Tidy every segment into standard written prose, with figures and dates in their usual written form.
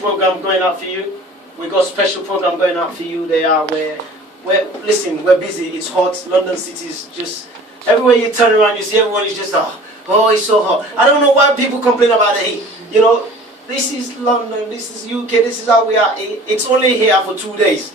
Program going out for you. We got special program going out for you. They are listen, we're busy. It's hot. London City is just everywhere you turn around, you see everyone is just oh, it's so hot. I don't know why people complain about the heat. You know, this is London. This is UK. This is how we are. It's only here for 2 days.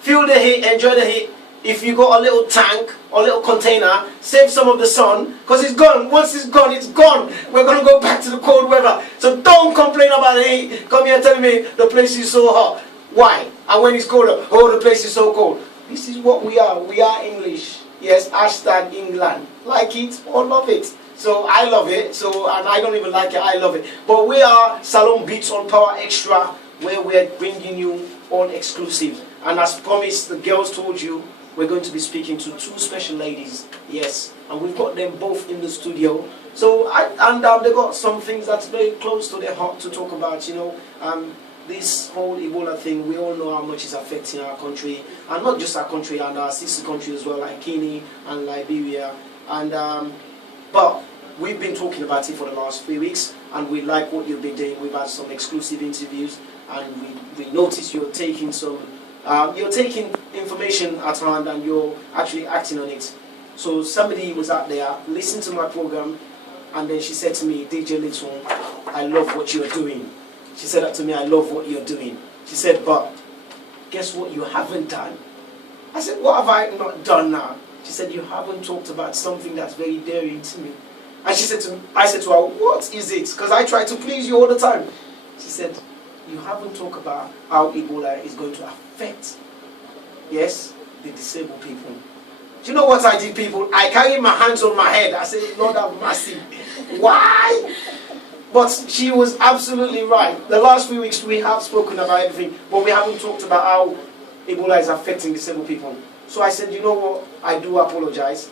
Feel the heat. Enjoy the heat. If you got a little tank or a little container, save some of the sun, because it's gone. Once it's gone, it's gone. We're going to go back to the cold weather. So don't complain about the heat. Come here telling me the place is so hot. Why? And when it's colder, oh, the place is so cold. This is what we are. We are English. Yes, hashtag England. Like it or love it. So I love it. So, and I don't even like it. I love it. But we are SaLoneBeats on Power Extra, where we're bringing you all exclusive. And as promised, the girls told you, we're going to be speaking to 2 special ladies, yes, and we've got them both in the studio. So, they got some things that's very close to their heart to talk about, you know. This whole Ebola thing, we all know how much it's affecting our country, and not just our country, and our sister country as well, like Guinea and Liberia. And but we've been talking about it for the last 3 weeks, and we like what you've been doing. We've had some exclusive interviews, and we noticed you're taking some. You're taking information at hand and you're actually acting on it. So somebody was out there, listened to my program, and then she said to me, DJ Little, I love what you're doing. She said that to me, I love what you're doing. She said, but guess what you haven't done? I said, what have I not done now? She said, you haven't talked about something that's very daring to me. And she said to me, I said to her, what is it? Because I try to please you all the time. She said, you haven't talked about how Ebola is going to affect, yes, the disabled people. Do you know what I did, people? I carried my hands on my head. I said, Lord have mercy. Why? But she was absolutely right. The last few weeks we have spoken about everything, but we haven't talked about how Ebola is affecting disabled people. So I said, you know what? I do apologize.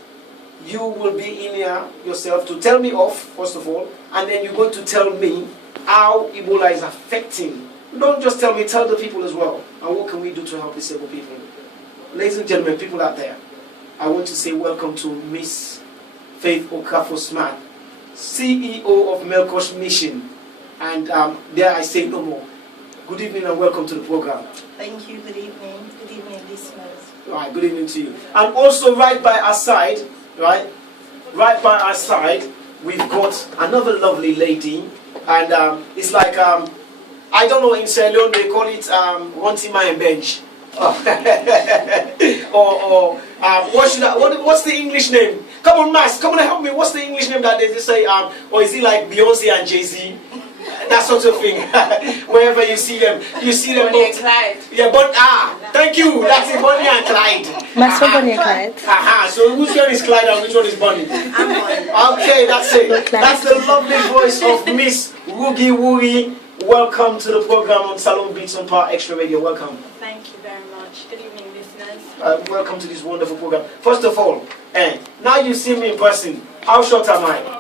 You will be in here yourself to tell me off, first of all, and then you're going to tell me how Ebola is affecting. Don't just tell me, tell the people as well. And what can we do to help disabled people? Ladies and gentlemen, people out there, I want to say welcome to Miss Faith Okrafo Smart, CEO of Melqoish Mission. And there I say no more. Good evening and welcome to the program. Thank you, good evening. Good evening, listeners. All right, good evening to you. And also right by our side, right by our side, we've got another lovely lady. And it's like, I don't know, in SaLone they call it wanting my bench. What's the English name? Come on, Max, come on help me. What's the English name that they just say? Or is it like Beyonce and Jay-Z? That sort of thing. Wherever you see them Bonnie both. and Clyde. Yeah, but thank you. That's it, Bonnie and Clyde. Bonnie and Clyde. So which one is Clyde and which one is Bonnie? I'm Bonnie. Okay, that's it. That's the lovely voice of Miss Rugiatu. Welcome to the program on SaLoneBeats on Power Extra Radio. Welcome. Thank you very much. Good evening, listeners. Welcome to this wonderful program. First of all, now you see me in person. How short am I? No,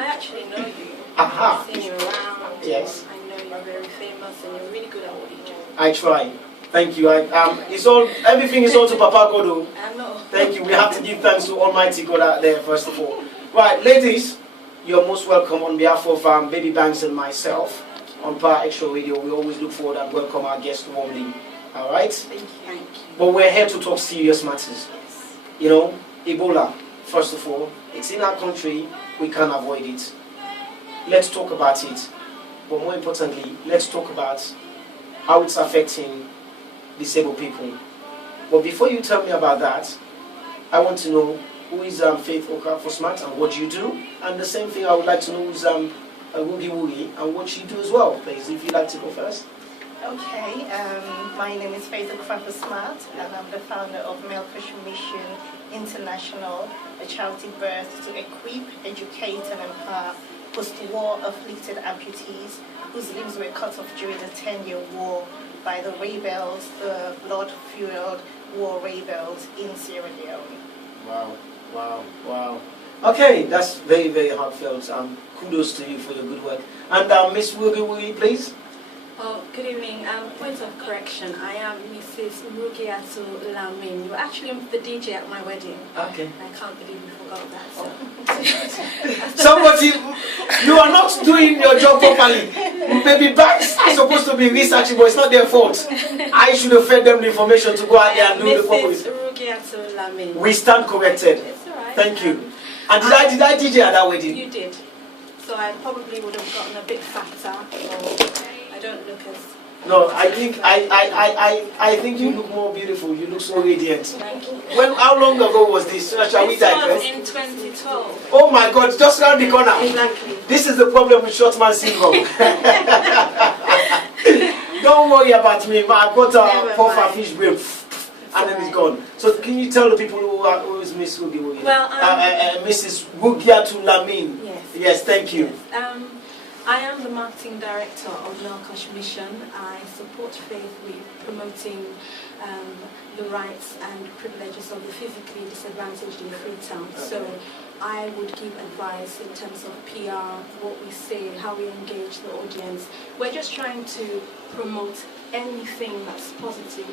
I actually know you. Aha. I've seen you around. Yes. I know you're very famous and you're really good at what you do. I try. Thank you. Everything is all to Papa God. Oh. I know. Thank you. We have to give thanks to Almighty God out there, first of all. Right, ladies, you're most welcome on behalf of BabyBangz and myself on Power Extra Radio. We always look forward and welcome our guests warmly. All right? Thank you. But we're here to talk serious matters. You know, Ebola, first of all, it's in our country. We can't avoid it. Let's talk about it. But more importantly, let's talk about how it's affecting disabled people. But before you tell me about that, I want to know who is Faith Okrafo Smart and what you do. And the same thing I would like to know is Rugiatu and what you do as well, please, if you'd like to go first. Okay, my name is Faith Okrafo Smart and I'm the founder of Melqoish Mission International, a charity birth to equip, educate and empower post-war afflicted amputees whose limbs were cut off during the 10-year war by the rebels, the blood-fueled war rebels in Sierra Leone. Wow, wow, wow. Okay, that's very, very heartfelt. Kudos to you for your good work. And Miss Rugiatu, please. Oh, good evening. Point of correction. I am Mrs. Rugiatu Lamin. You were actually the DJ at my wedding. Okay. I can't believe you forgot that. So. Somebody, you are not doing your job properly. BabyBangz is supposed to be researching, but it's not their fault. I should have fed them the information to go out there and do the proper. Mrs. Rugiatu Lamin. We stand corrected. It's all right. Thank you. And did I DJ at that wedding? You did. So I probably would have gotten a bit fatter, or I don't look as... No, I think you look more beautiful. You look so radiant. Thank you. How long ago was this? Shall we This was digress? in 2012. Oh my God, just around the corner. Exactly. This is the problem with short man syndrome. Don't worry about me. I've got a Never puffer mind. fish brain. And then it's gone. So can you tell the people who is Miss Rugi? Well, Mrs. Rugiatu Lamin. Yes. Yes, thank you. Yes. I am the marketing director of Melqoish Mission. I support faith with promoting the rights and privileges of the physically disadvantaged in Freetown. Okay. So I would give advice in terms of PR, what we say, how we engage the audience. We're just trying to promote anything that's positive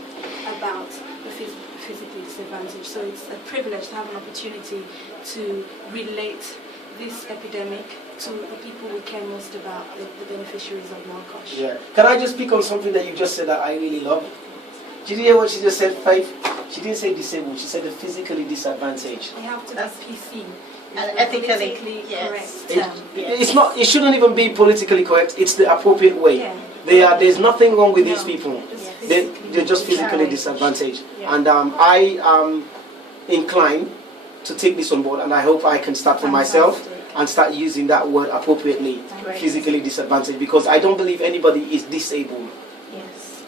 about the physically disadvantaged. So it's a privilege to have an opportunity to relate this epidemic to the people we care most about, the beneficiaries of Melqoish. Yeah. Can I just pick on something that you just said that I really love? Did you hear what she just said, Faith? She didn't say disabled, she said the physically disadvantaged. They have to be PC. And ethically correct. It's not. It shouldn't even be politically correct. It's the appropriate way. Yeah. There's nothing wrong with these No, people. just They're just physically challenged. disadvantaged. Yeah. And I am inclined to take this on board, and I hope I can start for myself Fantastic. and start using that word appropriately, Great. physically disadvantaged, because I don't believe anybody is disabled. Yes.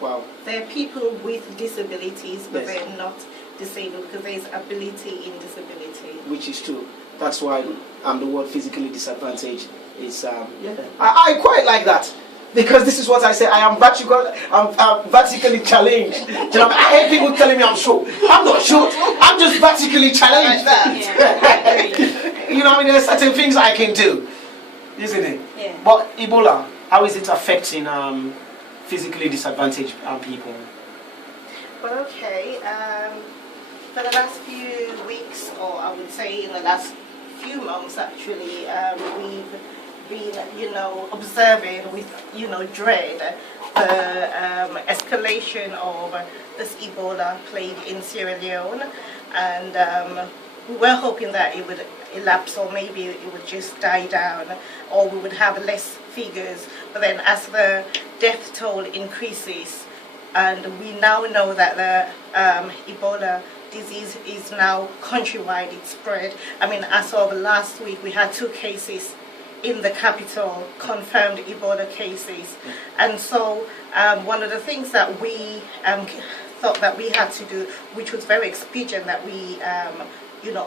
Wow. There are people with disabilities, but Yes. they're not disabled because there's ability in disability. Which is true. That's why the word physically disadvantaged is I quite like that, because this is what I say. I'm vertically challenged. Do you know, I hate people telling me I'm short. I'm not short. I'm just vertically challenged. You know, I mean, there's certain things I can do, isn't it? Yeah. But Ebola, how is it affecting physically disadvantaged people? Well, okay. For the last few weeks, or I would say in the last few months, actually, we've been, observing with, dread the escalation of this Ebola plague in Sierra Leone, and we were hoping that it would elapse, or maybe it would just die down, or we would have less figures. But then as the death toll increases, and we now know that the Ebola disease is now countrywide, it's spread. I mean, as of last week, we had 2 cases in the capital, confirmed Ebola cases. And so one of the things that we thought that we had to do, which was very expedient that we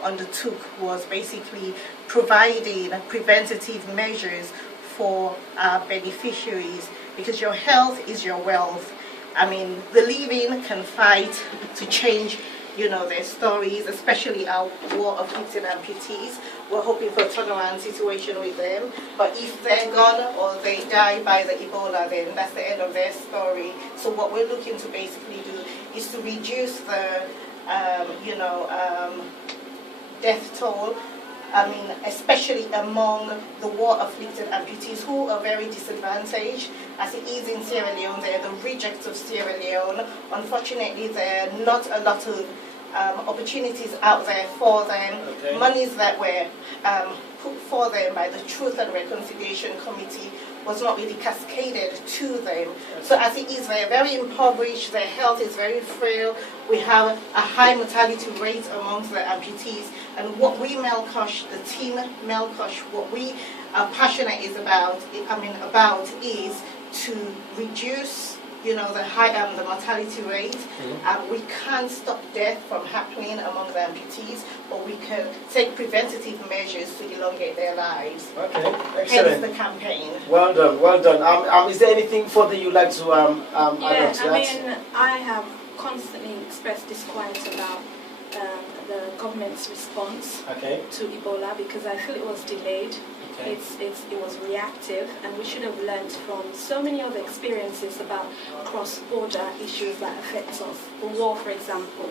undertook, was basically providing preventative measures for our beneficiaries, because your health is your wealth. I mean, the living can fight to change their stories, especially our war-afflicted amputees. We're hoping for a turnaround situation with them. But if they're gone or they die by the Ebola, then that's the end of their story. So what we're looking to basically do is to reduce the, death toll. I mean, especially among the war-afflicted amputees who are very disadvantaged. As it is in Sierra Leone, they're the rejects of Sierra Leone. Unfortunately, there are not a lot of opportunities out there for them. Okay. Monies that were put for them by the Truth and Reconciliation Committee was not really cascaded to them. So as it is, they're very impoverished, their health is very frail. We have a high mortality rate amongst the amputees. And what we Melqoish, the team Melqoish, what we are passionate about is to reduce the the mortality rate. We can't stop death from happening among the amputees, but we can take preventative measures to elongate their lives. Okay, Hence excellent. the campaign. Well done, well done. Is there anything further you'd like to add on to that? I have constantly expressed disquiet about the government's response Okay. to Ebola, because I feel it was delayed. Okay. It was reactive, and we should have learned from so many other experiences about cross-border issues that affect us. War, for example.